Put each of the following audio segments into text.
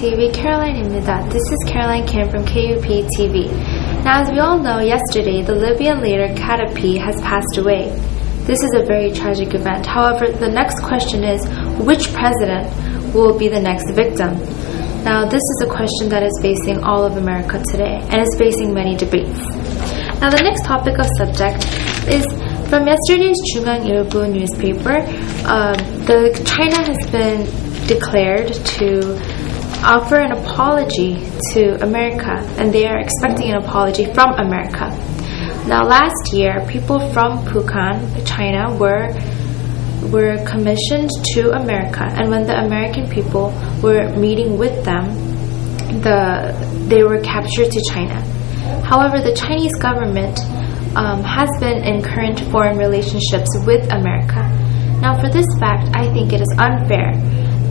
TV, Caroline입니다. This is Caroline Kim from KUP TV. Now, as we all know, yesterday the Libyan leader Gaddafi has passed away. This is a very tragic event. However, the next question is, which president will be the next victim? Now, this is a question that is facing all of America today and is facing many debates. Now, the next topic of subject is from yesterday's 중앙일보 newspaper. China has been declared to offer an apology to America, and they are expecting an apology from America. Now, last year, people from Pukan, China, were commissioned to America, and when the American people were meeting with them, they were captured to China. However, the Chinese government has been in current foreign relationships with America. Now, for this fact, I think it is unfair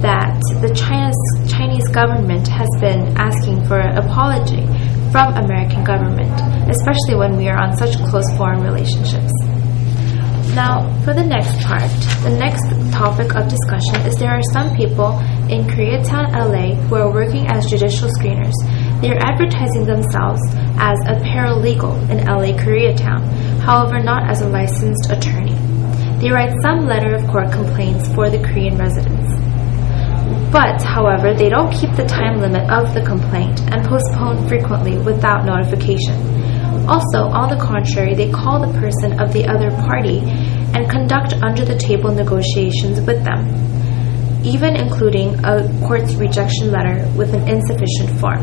that the Chinese government has been asking for an apology from American government, especially when we are on such close foreign relationships. Now, for the next part, the next topic of discussion is there are some people in Koreatown, LA who are working as judicial screeners. They are advertising themselves as a paralegal in LA Koreatown, however not as a licensed attorney. They write some letter of court complaints for the Korean residents. But, however, they don't keep the time limit of the complaint and postpone frequently without notification. Also, on the contrary, they call the person of the other party and conduct under-the-table negotiations with them, even including a court's rejection letter with an insufficient form.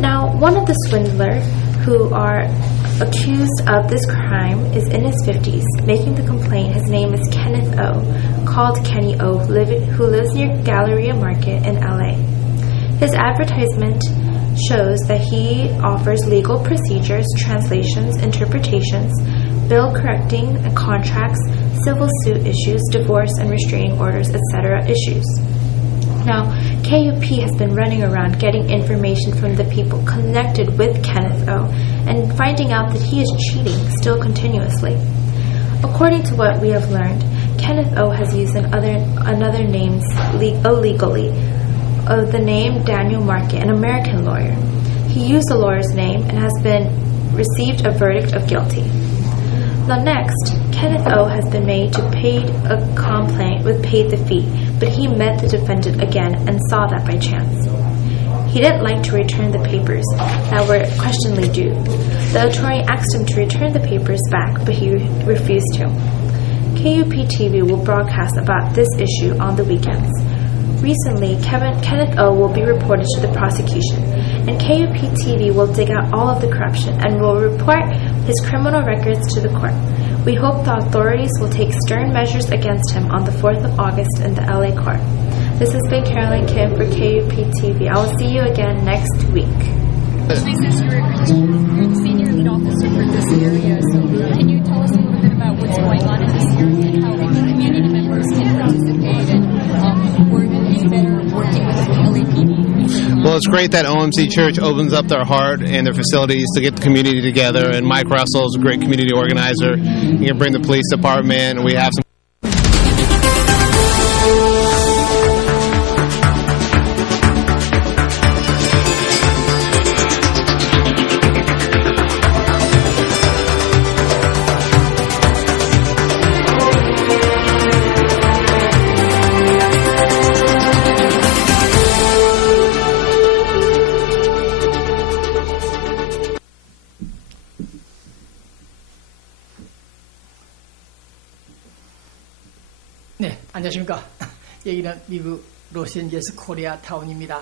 Now, one of the swindlers who are accused of this crime is in his 50s, making the complaint. His name is Kenneth O, called Kenny O, who lives near Galleria Market in LA. His advertisement shows that he offers legal procedures, translations, interpretations, bill correcting, contracts, civil suit issues, divorce and restraining orders, etc. issues. Now, KUP has been running around getting information from the people connected with Kenneth O and finding out that he is cheating still continuously. According to what we have learned, Kenneth O has used another name illegally, of the name Daniel Market, an American lawyer. He used the lawyer's name and has received a verdict of guilty. Now next, Kenneth O has been made to pay a complaint with paid the fee, but he met the defendant again and saw that by chance. He didn't like to return the papers that were questionably due. The attorney asked him to return the papers back, but he refused to. KUP TV will broadcast about this issue on the weekends. Recently, Kenneth O will be reported to the prosecution, and KUP TV will dig out all of the corruption and will report his criminal records to the court. We hope the authorities will take stern measures against him on the 4th of August in the LA court. This has been Caroline Kim for KUP TV. I will see you again next week. Since you're the senior lead officer for this area, so can you tell us a little bit about what's going on in this area and how community members can participate and work even better working with the LAPD? Well, it's great that OMC Church opens up their heart and their facilities to get the community together, and Mike Russell is a great community organizer. He can bring the police department, and we have some 네, 안녕하십니까. 여기는 미국 로스앤젤레스 코리아타운입니다.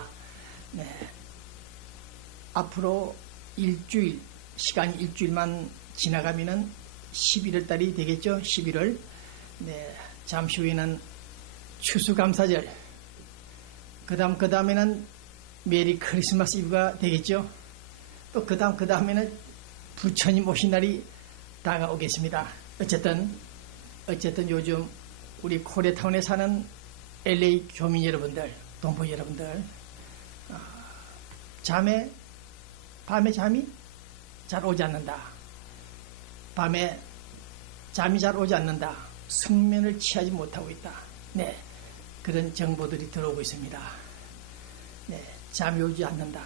네, 앞으로 시간이 일주일만 지나가면은 11월 달이 되겠죠. 11월. 네, 잠시 후에는 추수감사절. 그 다음에는 메리 크리스마스 이브가 되겠죠. 또 그 다음에는 부처님 오신 날이 다가오겠습니다. 어쨌든 요즘 우리 코리아타운에 사는 LA 교민 여러분들, 동포 여러분들, 밤에 잠이 잘 오지 않는다. 밤에 잠이 잘 오지 않는다. 숙면을 취하지 못하고 있다. 네, 그런 정보들이 들어오고 있습니다. 잠이 오지 않는다.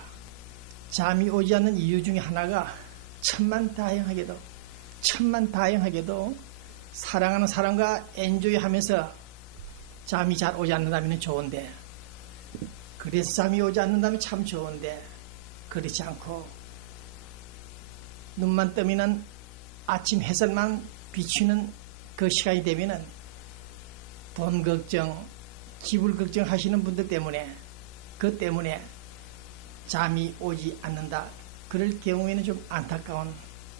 잠이 오지 않는 이유 중에 하나가 천만다행하게도 사랑하는 사람과 엔조이하면서 잠이 잘 오지 않는다면 좋은데, 그래서 잠이 오지 않는다면 참 좋은데, 그렇지 않고 눈만 뜨면은 아침 햇살만 비추는 그 시간이 되면은 돈 걱정, 기분 걱정하시는 분들 때문에, 그 때문에 잠이 오지 않는다. 그럴 경우에는 좀 안타까운,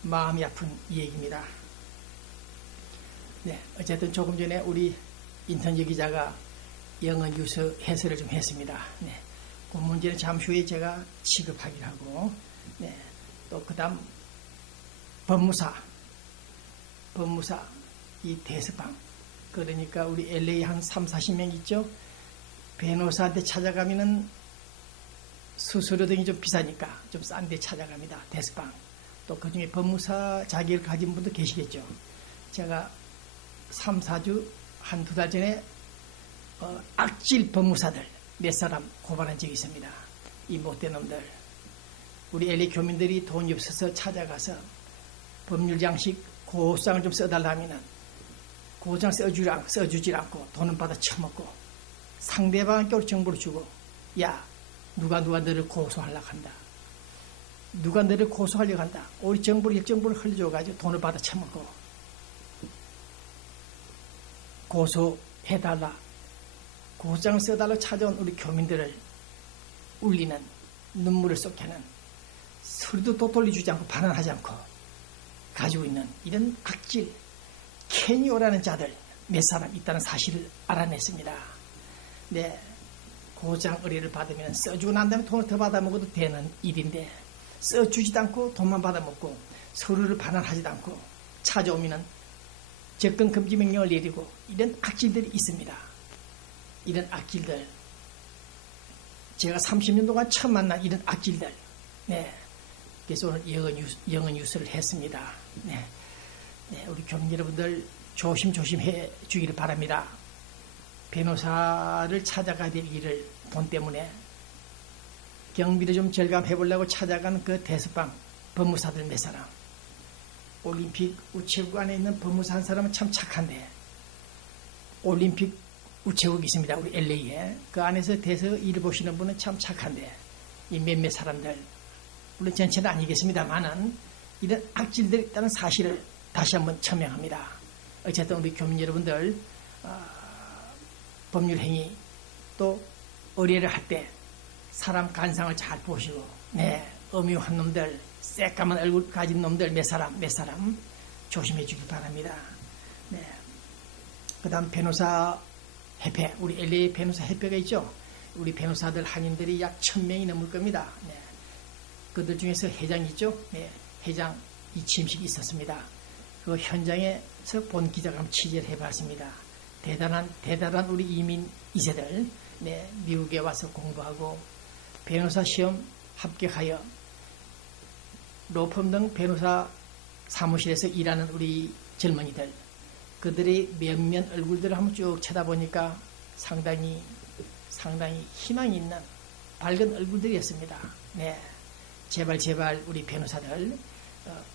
마음이 아픈 얘기입니다. 어쨌든 조금 전에 우리 인턴 기자가 영어 뉴스 해설을 좀 했습니다. 그 문제는 잠시 후에 제가 취급하기로 하고, 또 그 다음 법무사 이 대서방, 그러니까 우리 LA 한 30-40명 있죠. 변호사한테 찾아가면은 수수료 등이 좀 비싸니까 좀 싼 데 찾아갑니다. 대서방. 또 그 중에 법무사 자격을 가진 분도 계시겠죠. 제가 3-4주 한 2달 전에 악질 법무사들 몇 사람 고발한 적이 있습니다. 이 못된 놈들. 우리 LA 교민들이 돈이 없어서 찾아가서 법률 장식 고소장을 좀 써달라면 고소장 써주질 않고 돈은 받아 처먹고, 상대방한테 정보를 주고, 야 누가 너를 고소하려고 한다. 누가 너를 고소하려고 한다. 우리 정보를 흘려줘가지고 돈을 받아 처먹고, 고소해달라, 고소장을 써달라고 찾아온 우리 교민들을 울리는, 눈물을 쏟게 하는, 소리도 또 돌려주지 않고 반환하지 않고 가지고 있는 이런 악질 캐니오라는 자들 몇 사람 있다는 사실을 알아냈습니다. 고소장 의뢰를 받으면 써주고 난 다음에 돈을 더 받아먹어도 되는 일인데, 써주지도 않고 돈만 받아먹고 서류를 반환하지도 않고 찾아오면 접근 금지 명령을 내리고, 이런 악질들이 있습니다. 이런 악질들, 제가 30년 동안 처음 만난 이런 악질들. 그래서 오늘 영어 뉴스를 했습니다. 우리 교민 여러분들 조심해 주기를 바랍니다. 변호사를 찾아가야 될 일을 돈 때문에 경비를 좀 절감해 보려고 찾아가는 그 대서방 법무사들 몇 사람, 올림픽 우체국 안에 있는 법무사 한 사람은 참 착한데, 올림픽 우체국이 있습니다. 우리 LA에. 그 안에서 대서 일을 보시는 분은 참 착한데, 이 몇몇 사람들, 물론 전체는 아니겠습니다만은 이런 악질들이 있다는 사실을 다시 한번 천명합니다. 어쨌든 우리 교민 여러분들, 법률행위 또 의뢰를 할 때 사람 간상을 잘 보시고, 음흉한 놈들, 새까만 얼굴 가진 놈들 몇 사람 조심해 주길 바랍니다. 그 다음 변호사 협회, 우리 LA 변호사 협회가 있죠. 우리 변호사들 한인들이 약 1000명이 넘을 겁니다. 그들 중에서 회장이 있죠. 회장 이취임식이 있었습니다. 그 현장에서 본 기자가 취재를 해봤습니다. 대단한 우리 이민 2세들, 미국에 와서 공부하고 변호사 시험 합격하여 로펌 등 변호사 사무실에서 일하는 우리 젊은이들, 그들의 몇몇 얼굴들을 한번 쭉 쳐다보니까 상당히 희망이 있는 밝은 얼굴들이었습니다. 제발 우리 변호사들,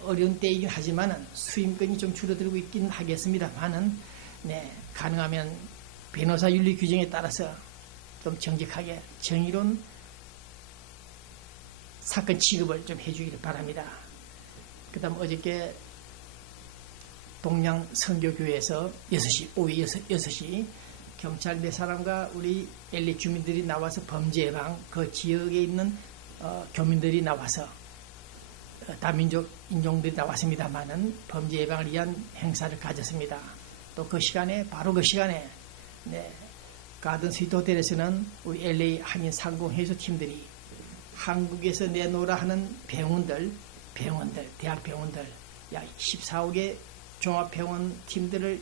어려운 때이긴 하지만은 수임권이 좀 줄어들고 있긴 하겠습니다만은, 가능하면 변호사 윤리 규정에 따라서 좀 정직하게 정의로운 사건 취급을 좀 해주기를 바랍니다. 그 다음 어저께 동양 선교교회에서 6시, 오후 6시 경찰 4사람과 우리 LA 주민들이 나와서 범죄 예방, 그 지역에 있는 교민들이 나와서 다민족 인종들이 나왔습니다만은 범죄 예방을 위한 행사를 가졌습니다. 또 그 시간에, 바로 그 시간에 가든 스위트 호텔에서는 우리 LA 한인 상공회수 팀들이 한국에서 내놓으라 하는 병원들, 대학 병원들 약 14억의 종합병원 팀들을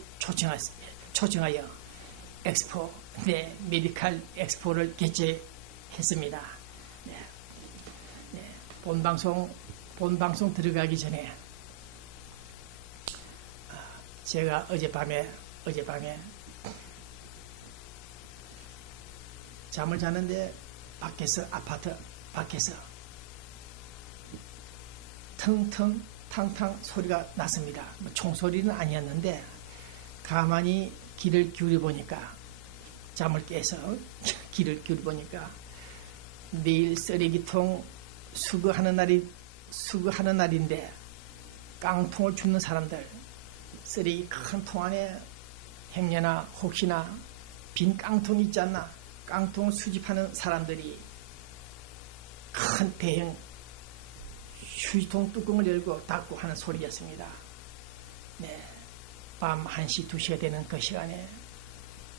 초청하여 엑스포, 메디칼 엑스포를 개최했습니다. 본방송 들어가기 전에 제가 어젯밤에 잠을 자는데 밖에서 아파트 밖에서 텅텅 탕탕 소리가 났습니다. 총소리는 아니었는데 가만히 귀를 기울여 보니까 잠을 깨서 귀를 기울여 보니까 내일 쓰레기통 수거하는 날인데 깡통을 줍는 사람들 쓰레기 큰 통 안에 행여나 혹시나 빈 깡통이 있지 않나 깡통을 수집하는 사람들이 큰 대형 휴지통 뚜껑을 열고 닫고 하는 소리였습니다. 네, 밤 1시, 2시가 되는 그 시간에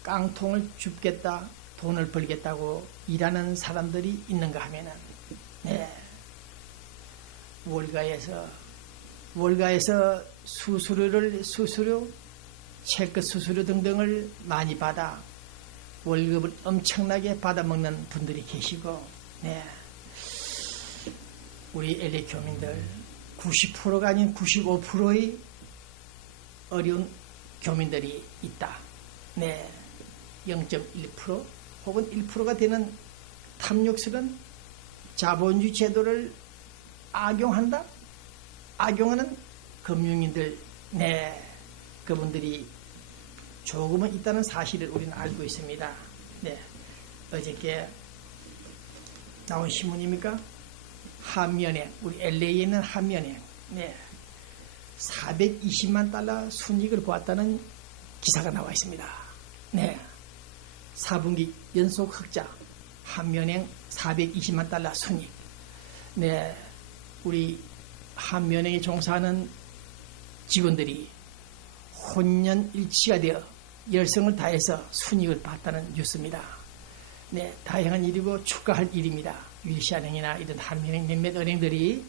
깡통을 줍겠다, 돈을 벌겠다고 일하는 사람들이 있는가 하면은, 네, 월가에서 수수료, 체크 수수료 등등을 많이 받아 월급을 엄청나게 받아먹는 분들이 계시고, 네. 우리 LA 교민들 90%가 아닌 95%의 어려운 교민들이 있다. 네, 0.1% 혹은 1%가 되는 탐욕스러운 자본주의 제도를 악용하는 금융인들, 네, 그분들이 조금은 있다는 사실을 우리는 알고 있습니다. 네, 어저께 나온 신문입니까? 한미은행, 우리 LA에 있는 한미은행, 네, 420만 달러 순이익을 보았다는 기사가 나와 있습니다. 네, 4분기 연속 흑자, 한미은행 420만 달러 순이익. 네, 우리 한미은행에 종사하는 직원들이 혼연일치가 되어 열성을 다해서 순이익을 봤다는 뉴스입니다. 네, 다양한 일이고 축하할 일입니다. 윌시아은행이나 이런 한미은행 몇몇 은행들이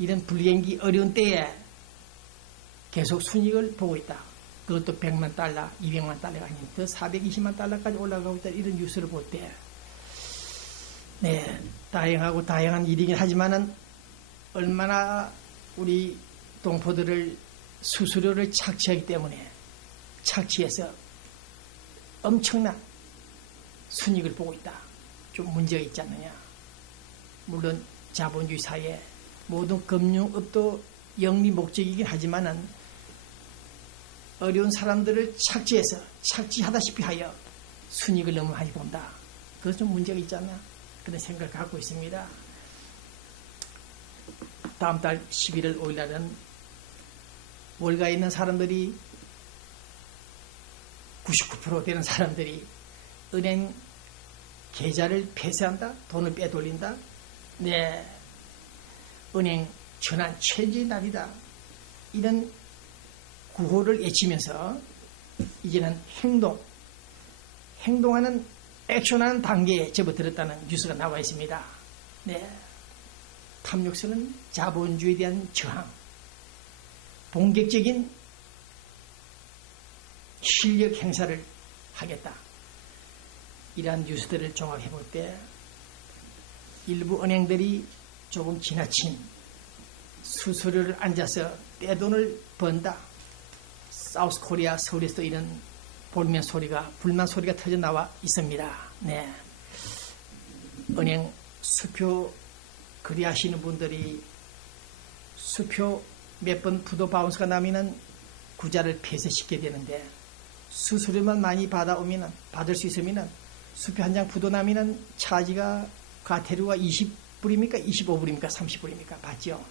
이런 불경기 어려운 때에 계속 순이익을 보고 있다. 그것도 100만 달러, 200만 달러가 아닌 더 420만 달러까지 올라가고 있다. 이런 뉴스를 볼 때, 네, 다양한 일이긴 하지만은 얼마나 우리 동포들을 수수료를 착취하기 때문에 착취해서 엄청난 순이익을 보고 있다. 좀 문제가 있지 않느냐. 물론 자본주의 사회 모든 금융업도 영리 목적이긴 하지만은 어려운 사람들을 착취하다시피 하여 순이익을 너무 많이 본다. 그것은 좀 문제가 있지 않나 그런 생각을 갖고 있습니다. 다음 달 11월 5일 날은 월가에 있는 사람들이 99% 되는 사람들이 은행 계좌를 폐쇄한다, 돈을 빼돌린다. 네, 은행 전환 최저의 날이다. 이런 구호를 외치면서 이제는 행동하는 액션하는 단계에 접어들었다는 뉴스가 나와 있습니다. 네, 탐욕스러운 자본주의에 대한 저항, 본격적인 실력 행사를 하겠다. 이러한 뉴스들을 종합해 볼 때 일부 은행들이 조금 지나친 수수료를 앉아서 떼돈을 번다. 사우스 코리아 서울에서도 이런 불만 소리가 터져 나와 있습니다. 네, 은행 수표 거래하시는 분들이 수표 몇 번 부도 바운스가 나면은 구자를 폐쇄시켜야 되는데 수수료만 많이 받을 수 있으면은 수표 한 장 부도 나면은 차지가 과태료가 20불입니까? 25불입니까? 30불입니까? 받죠.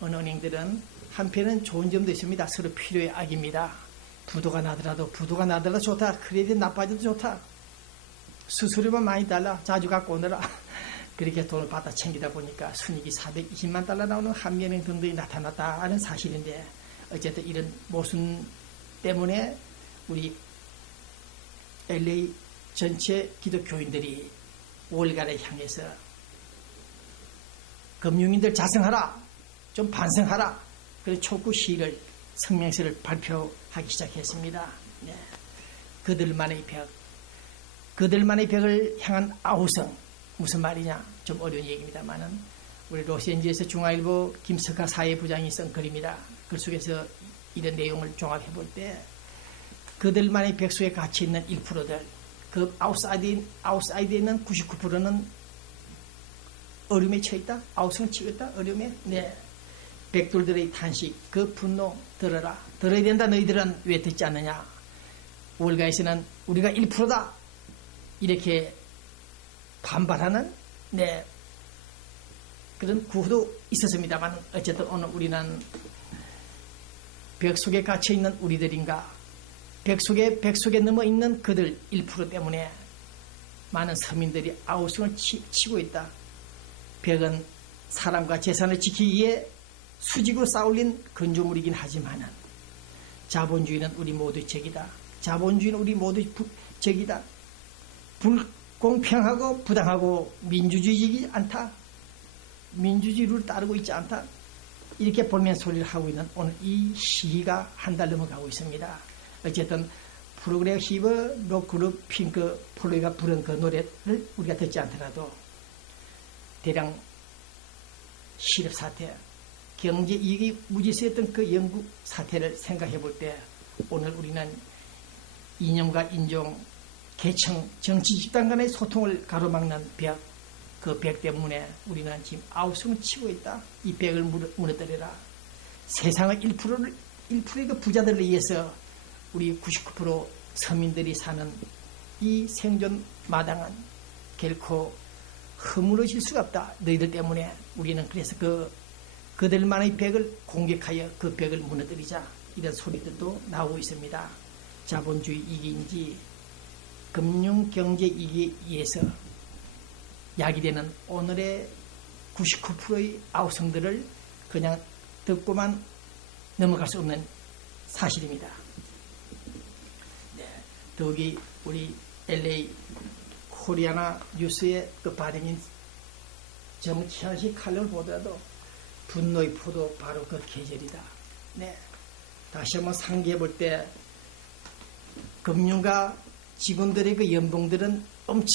어느 은행들은 한편은 좋은 점도 있습니다. 서로 필요의 악입니다. 부도가 나더라도 좋다. 크레딧 나빠져도 좋다. 수수료만 많이 달라. 자주 갖고 오느라. 그렇게 돈을 받아 챙기다 보니까 순이익이 420만 달러 나오는 한미은행 등등이 나타났다 하는 사실인데, 어쨌든 이런 모순 때문에 우리 LA 전체 기독교인들이 월가를 향해서 금융인들 자성하라, 좀 반성하라, 그래서 촉구 시위를, 성명서를 발표하기 시작했습니다. 네. 그들만의 벽을 향한 아우성. 무슨 말이냐? 좀 어려운 얘기입니다만은 우리 로스앤젤레스 중앙일보 김석하 사회부장이 쓴 글입니다. 글 속에서 이런 내용을 종합해 볼 때 그들만의 벽 속에 갇혀 있는 1%들, 그 아웃사이드에 있는 99%는 어려움에 처했다. 아우성을 치고 있다. 어려움에. 네. 백돌들의 탄식, 그 분노 들어라. 들어야 된다. 너희들은 왜 듣지 않느냐. 월가에서는 우리가 1%다. 이렇게 반발하는 네, 그런 구호도 있었습니다만 어쨌든 오늘 우리는 벽 속에 갇혀있는 우리들인가 벽 속에 넘어있는 그들 1% 때문에 많은 서민들이 아우성을 치고 있다. 벽은 사람과 재산을 지키기 위해 수직으로 쌓아올린 건조물이긴 하지만 자본주의는 우리 모두 적이다. 자본주의는 우리 모두 적이다. 불공평하고 부당하고 민주주의이지 않다. 민주주의를 따르고 있지 않다. 이렇게 볼멘 소리를 하고 있는 오늘 이 시기가 한 달 넘어가고 있습니다. 어쨌든 프로그레시브 록그룹 핑크 플로이가 부른 그 노래를 우리가 듣지 않더라도 대량 실업사태, 경제 이익이 무지수였던 그 영국 사태를 생각해 볼 때 오늘 우리는 이념과 인종, 계층, 정치 집단 간의 소통을 가로막는 벽, 그 벽 때문에 우리는 지금 아우성을 치고 있다. 이 벽을 무너뜨려라. 세상의 1%의 그 부자들을 위해서 우리 99% 서민들이 사는 이 생존 마당은 결코 허물어질 수가 없다. 너희들 때문에 우리는 그래서 그들만의 벽을 공격하여 그 벽을 무너뜨리자. 이런 소리들도 나오고 있습니다. 자본주의 이익인지 금융 경제 이익에 의해서 야기되는 오늘의 99%의 아우성들을 그냥 듣고만 넘어갈 수 없는 사실입니다. 네, 더욱이 우리 LA 코리아나 뉴스의 그 발행인 정치현식 칼럼을 보더라도 분노의 포도 바로 그 계절이다. 네, 다시 한번 상기해 볼 때 금융가 직원들의 그 연봉들은 엄청